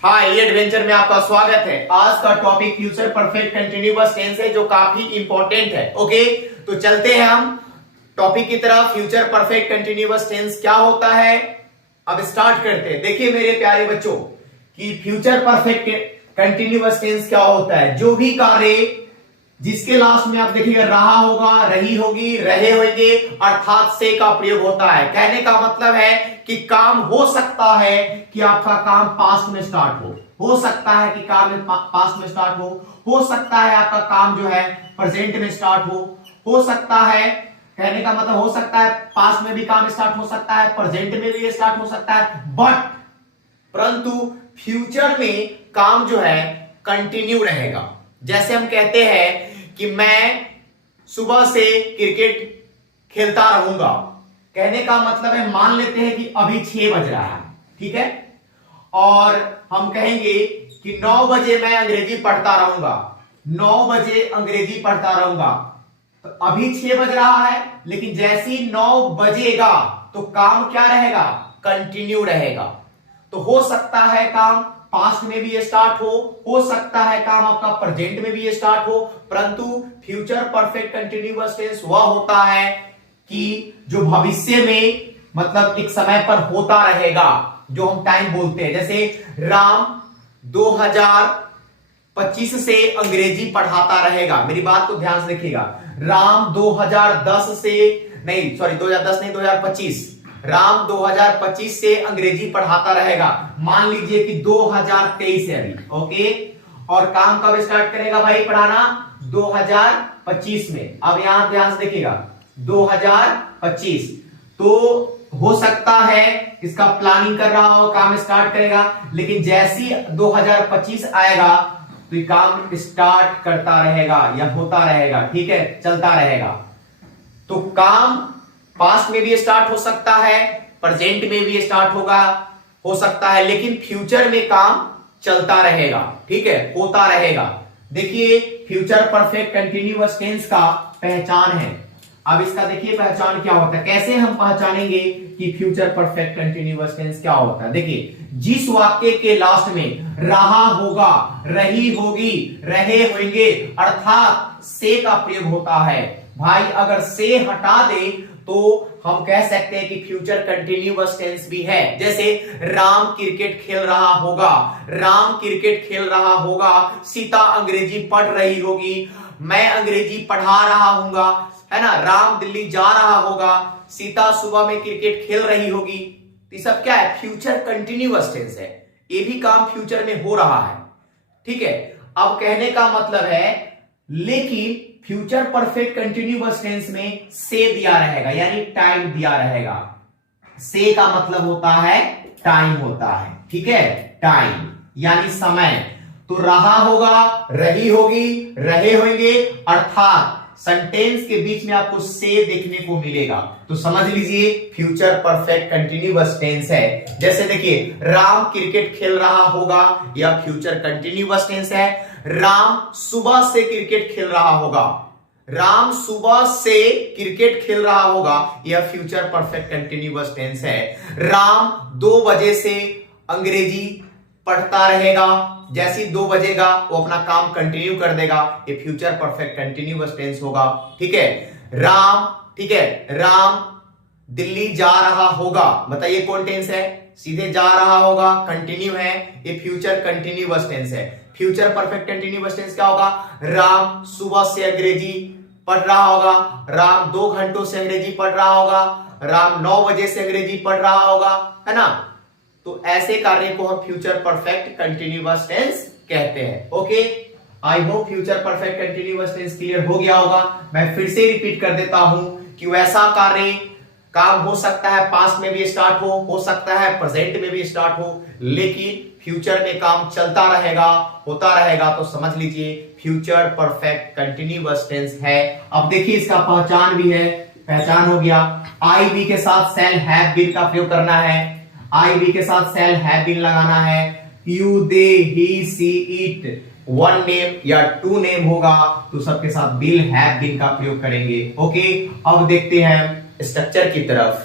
हाय, ये एडवेंचर में आपका स्वागत है। आज का topic future perfect continuous tense है जो काफी इंपॉर्टेंट है। ओके, तो चलते हैं हम टॉपिक की तरफ। फ्यूचर परफेक्ट कंटिन्यूअस टेंस क्या होता है, अब स्टार्ट करते हैं। देखिए मेरे प्यारे बच्चों कि फ्यूचर परफेक्ट कंटिन्यूअस टेंस क्या होता है। जो भी कार्य जिसके लास्ट में आप देखिएगा रहा होगा, रही होगी, रहे होंगे अर्थात से का प्रयोग होता है। कहने का मतलब है कि काम हो सकता है कि आपका काम पास्ट में स्टार्ट हो सकता है कि काम पास्ट में स्टार्ट हो सकता है आपका काम जो है प्रेजेंट में स्टार्ट हो सकता है। कहने का मतलब हो सकता है पास्ट में भी काम स्टार्ट हो सकता है, प्रेजेंट में भी स्टार्ट हो सकता है, बट परंतु फ्यूचर में काम जो है कंटिन्यू रहेगा। जैसे हम कहते हैं कि मैं सुबह से क्रिकेट खेलता रहूंगा। कहने का मतलब है मान लेते हैं कि अभी 6 बज रहा है, ठीक है, और हम कहेंगे कि 9 बजे मैं अंग्रेजी पढ़ता रहूंगा। 9 बजे अंग्रेजी पढ़ता रहूंगा, तो अभी 6 बज रहा है, लेकिन जैसे ही 9 बजेगा तो काम क्या रहेगा, कंटिन्यू रहेगा। तो हो सकता है काम पास्ट में भी स्टार्ट हो सकता है काम आपका प्रेजेंट में भी स्टार्ट हो, परंतु फ्यूचर परफेक्ट कंटिन्यूअस टेंस वह होता है कि जो भविष्य में मतलब एक समय पर होता रहेगा, जो हम टाइम बोलते हैं। जैसे राम 2025 से अंग्रेजी पढ़ाता रहेगा। मेरी बात को ध्यान से देखिएगा। राम 2010 से नहीं, सॉरी 2010 नहीं, 2025, राम 2025 से अंग्रेजी पढ़ाता रहेगा। मान लीजिए कि 2023 है अभी, ओके, और काम कब स्टार्ट करेगा भाई पढ़ाना, 2025 में। अब यहां ध्यान से देखिएगा 2025, तो हो सकता है इसका प्लानिंग कर रहा हो, काम स्टार्ट करेगा, लेकिन जैसी 2025 आएगा तो ये काम स्टार्ट करता रहेगा या होता रहेगा, ठीक है, चलता रहेगा। तो काम पास्ट में भी स्टार्ट हो सकता है, प्रेजेंट में भी स्टार्ट हो सकता है, लेकिन फ्यूचर में काम चलता रहेगा, ठीक है, होता रहेगा। देखिए फ्यूचर परफेक्ट कंटिन्यूअस टेंस का पहचान है। अब इसका देखिए पहचान क्या होता है, कैसे हम पहचानेंगे कि फ्यूचर परफेक्ट कंटिन्यूअस टेंस क्या होता है। देखिए जिस वाक्य के लास्ट में रहा होगा, रही होगी, रहे होंगे अर्थात से का प्रयोग होता है। भाई अगर से हटा दे तो हम कह सकते हैं कि फ्यूचर कंटिन्यूअस टेंस भी है। जैसे राम क्रिकेट खेल रहा होगा, राम क्रिकेट खेल रहा होगा, सीता अंग्रेजी पढ़ रही होगी, मैं अंग्रेजी पढ़ा रहा हूंगा, है ना, राम दिल्ली जा रहा होगा, सीता सुबह में क्रिकेट खेल रही होगी। ये सब क्या है, फ्यूचर कंटिन्यूअस टेंस है। ये भी काम फ्यूचर में हो रहा है, ठीक है। अब कहने का मतलब है लेकिन फ्यूचर परफेक्ट कंटिन्यूअस टेंस में से दिया रहेगा, यानी टाइम दिया रहेगा। से का मतलब होता है टाइम होता है, ठीक है, टाइम यानी समय। तो रहा होगा, रही होगी, रहे होंगे अर्थात सेंटेंस के बीच में आपको से देखने को मिलेगा, तो समझ लीजिए फ्यूचर परफेक्ट कंटिन्यूअस टेंस है। जैसे देखिए राम क्रिकेट खेल रहा होगा, यह फ्यूचर कंटिन्यूअस टेंस है। राम सुबह से क्रिकेट खेल रहा होगा, राम सुबह से क्रिकेट खेल रहा होगा, यह फ्यूचर परफेक्ट कंटिन्यूअस टेंस है। राम 2 बजे से अंग्रेजी पढ़ता रहेगा, जैसे 2 बजेगा वो अपना काम कंटिन्यू कर देगा, ये फ्यूचर परफेक्ट कंटिन्यूअस टेंस होगा, ठीक है। राम, ठीक है, राम दिल्ली जा रहा होगा, बताइए कौन टेंस है, सीधे जा रहा होगा, कंटिन्यू है, ये फ्यूचर कंटिन्यूअस टेंस है। फ्यूचर परफेक्ट कंटिन्यूअस टेंस क्या होगा, राम सुबह से अंग्रेजी पढ़ रहा होगा, राम 2 घंटों से अंग्रेजी पढ़ रहा होगा, राम 9 बजे से अंग्रेजी पढ़ रहा होगा, है ना। तो ऐसे कार्य को हम फ्यूचर परफेक्ट कंटिन्यूअस टेंस कहते हैं। Okay, I hope future perfect continuous tense clear हो गया होगा। मैं फिर से रिपीट कर देता हूं कि वैसा कार्य काम हो सकता है पास्ट में भी स्टार्ट हो सकता है प्रेजेंट में भी स्टार्ट हो, लेकिन फ्यूचर में काम चलता रहेगा, होता रहेगा, तो समझ लीजिए फ्यूचर परफेक्ट कंटिन्यूअस टेंस है। अब देखिए इसका पहचान भी है, पहचान हो गया। आई बी के साथ सेल हैव बीन का प्रयोग करना है, आई बी के साथ सेल हैव बीन लगाना है। You, they, he, she, it, 1 name या 2 नेम होगा तो सबके साथ विल हैव बीन का प्रयोग करेंगे। ओके, अब देखते हैं स्ट्रक्चर की तरफ।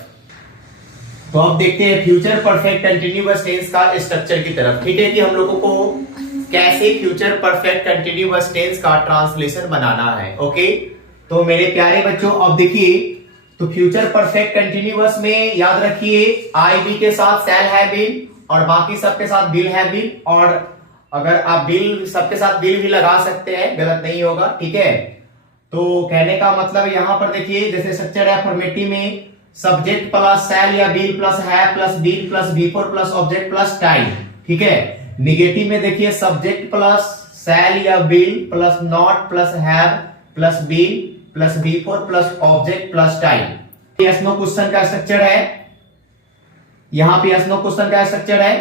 तो अब देखते हैं फ्यूचर परफेक्ट कंटिन्यूअस टेंस का स्ट्रक्चर की तरफ। ठीक है कि हम लोगों को कैसे फ्यूचर परफेक्ट कंटिन्यूअस टेंस का ट्रांसलेशन बनाना है। ओके, तो मेरे प्यारे बच्चों अब देखिए, तो फ्यूचर परफेक्ट कंटिन्यूअस में याद रखिए आई बी के साथ शैल हैव बीन और बाकी सबके साथ विल हैव बीन, और अगर आप विल सबके साथ विल भी लगा सकते हैं, गलत नहीं होगा। ठीक है, तो कहने का मतलब यहां पर देखिए जैसे स्ट्रक्चर है अफर्मेटिव में सब्जेक्ट प्लस शैल या will plus have plus been plus V4 plus object plus time. ठीक है, निगेटिव में देखिए सब्जेक्ट प्लस शैल या will plus not plus have plus been plus V4 plus object plus time. Yes no question का structure है, यहां पे yes no question का स्ट्रक्चर है,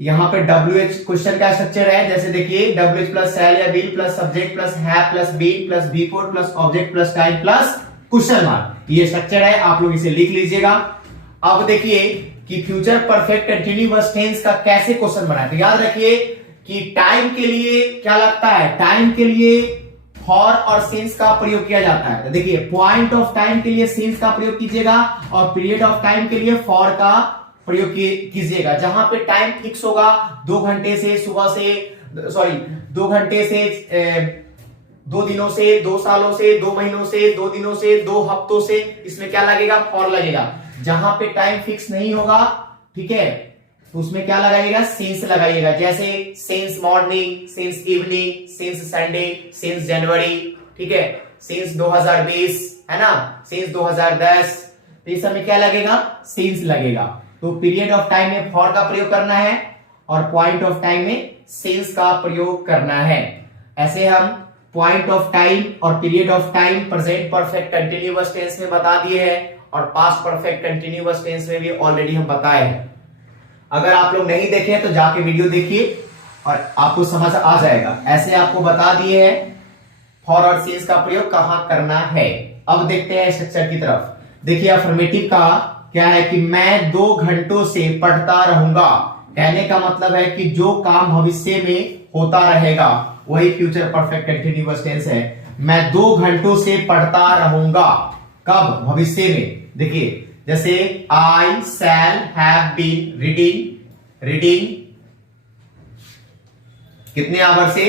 यहां पे WH क्वेश्चन का स्ट्रक्चर है। जैसे देखिए WH प्लस शैल या will plus subject plus have plus been plus V4 plus object plus time plus question mark, ये स्ट्रक्चर है, आप लोग इसे लिख लीजिएगा। अब देखिए कि फ्यूचर परफेक्ट कंटिन्यूअस टेंस का कैसे क्वेश्चन बनाए, तो याद रखिए कि टाइम के लिए क्या लगता है, टाइम के लिए फॉर और सिंस का प्रयोग किया जाता है। तो देखिए पॉइंट ऑफ टाइम के लिए सिंस का प्रयोग कीजिएगा और पीरियड ऑफ टाइम के लिए फॉर का प्रयोग कीजिएगा। जहां पे टाइम फिक्स होगा 2 घंटे से, सुबह से, सॉरी 2 घंटे से, 2 दिनों से, 2 सालों से, 2 महीनों से, 2 दिनों से, 2 हफ्तों से, इसमें क्या लगेगा, फॉर लगेगा। जहां पे टाइम फिक्स नहीं होगा, ठीक है, तो उसमें क्या लगाइएगा, सिंस लगाइएगा। जैसे since morning, since evening, since Sunday, since January, ठीक है, सिंस 2020, है ना, सिंस 2010, तो इस समय क्या लगेगा, सिंस लगेगा। तो पीरियड ऑफ टाइम में फॉर का प्रयोग करना है और पॉइंट ऑफ टाइम में सिंस का प्रयोग करना है। ऐसे हम पॉइंट ऑफ टाइम और period of time present perfect continuous tense में बता दिए हैं और पास्ट परफेक्ट कंटिन्यूअस टेंस में भी ऑलरेडी हम बताए हैं। अगर आप लोग नहीं देखे तो जाके वीडियो देखिए और आपको समझ आ जाएगा। ऐसे आपको बता दिए हैं फॉर और सिंस का प्रयोग कहां करना है। अब देखते हैं स्ट्रक्चर की तरफ। देखिए अफर्मेटिव का क्या है कि मैं 2 घंटों से पढ़ता रहूंगा। कहने का मतलब है कि जो काम भविष्य में होता रहेगा वही फ्यूचर परफेक्ट कंटिन्यूअस टेंस है। मैं 2 घंटों से पढ़ता रहूंगा, कब, भविष्य में। देखिए जैसे आई शैल हैव बीन रीडिंग कितने आवर से,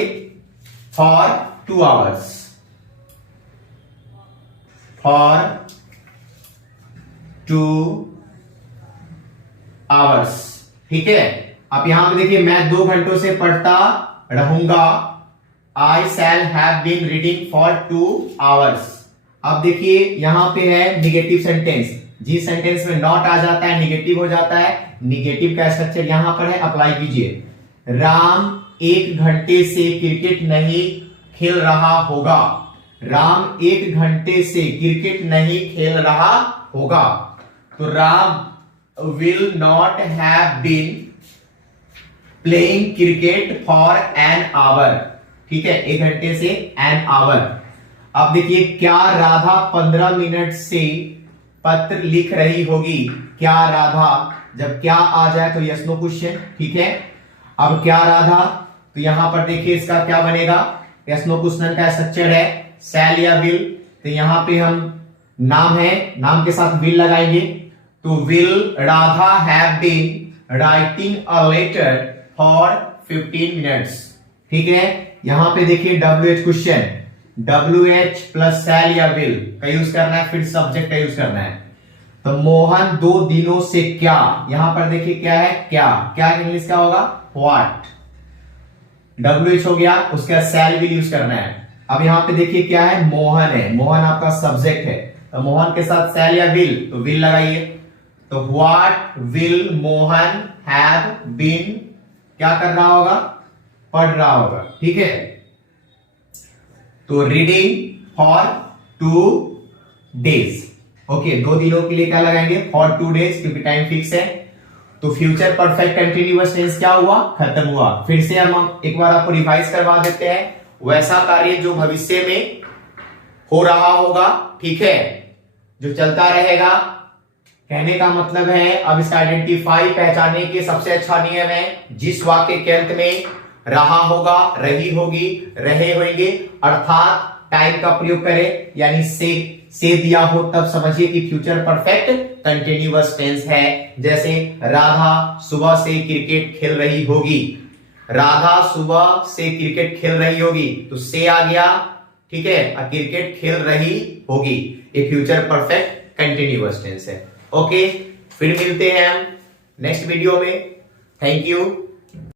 फॉर 2 आवर्स, फॉर 2 आवर्स। ठीक है, अब यहां पे देखिए मैं 2 घंटों से पढ़ता रहूंगा, I shall have been reading for 2 hours. अब देखिए यहां पे है निगेटिव सेंटेंस, जिस सेंटेंस में नॉट आ जाता है निगेटिव हो जाता है। निगेटिव का स्ट्रक्चर यहां पर है, अप्लाई कीजिए। राम 1 घंटे से क्रिकेट नहीं खेल रहा होगा। राम 1 घंटे से क्रिकेट नहीं खेल रहा होगा। तो Ram will not have been playing cricket for an hour. ठीक है, 1 घंटे से एन आवर। अब देखिए क्या राधा 15 मिनट से पत्र लिख रही होगी। क्या राधा, जब क्या आ जाए तो यस नो क्वेश्चन। ठीक है, अब क्या राधा, तो यहां पर देखिए इसका क्या बनेगा, यस नो क्वेश्चन का स्ट्रक्चर है, शैल या विल। तो यहां पे हम नाम है, नाम के साथ विल लगाएंगे। तो will Radha have been writing a letter for 15 minutes. ठीक है, यहां पे देखिए WH question, WH plus shall या विल का यूज करना है, फिर सब्जेक्ट का यूज करना है। तो मोहन 2 दिनों से क्या, यहां पर देखिए क्या है, क्या इंग्लिश का होगा, व्हाट। WH हो गया, उसका शैल विल यूज करना है। अब यहां पे देखिए क्या है, मोहन है, मोहन आपका सब्जेक्ट है, तो मोहन के साथ शैल या विल, तो विल लगाइए। तो what will Mohan have been, क्या कर रहा होगा, पढ़ रहा होगा। ठीक है, तो रीडिंग फॉर 2 डेज। ओके, 2 दिनों के लिए क्या लगाएंगे, फॉर 2 डेज, क्योंकि टाइम फिक्स है। तो फ्यूचर परफेक्ट कंटिन्यूअस टेंस क्या हुआ, खत्म हुआ। फिर से हम एक बार आपको रिवाइज करवा देते हैं। वैसा कार्य जो भविष्य में हो रहा होगा, ठीक है, जो चलता रहेगा। कहने का मतलब है अब इसका आइडेंटिफाई, पहचानने के सबसे अच्छा नियम है, जिस वाक्य के अंत में रहा होगा, रही होगी, रहे होंगे, अर्थात टाइम का प्रयोग करें, यानी से दिया हो तब समझिए कि फ्यूचर परफेक्ट कंटिन्यूअस टेंस है। जैसे राधा सुबह से क्रिकेट खेल रही होगी, राधा सुबह से क्रिकेट खेल रही होगी, तो से आ गया, ठीक है, क्रिकेट खेल रही होगी, ये फ्यूचर परफेक्ट कंटिन्यूअस टेंस है। ओके, फिर मिलते हैं हम नेक्स्ट वीडियो में। Thank you.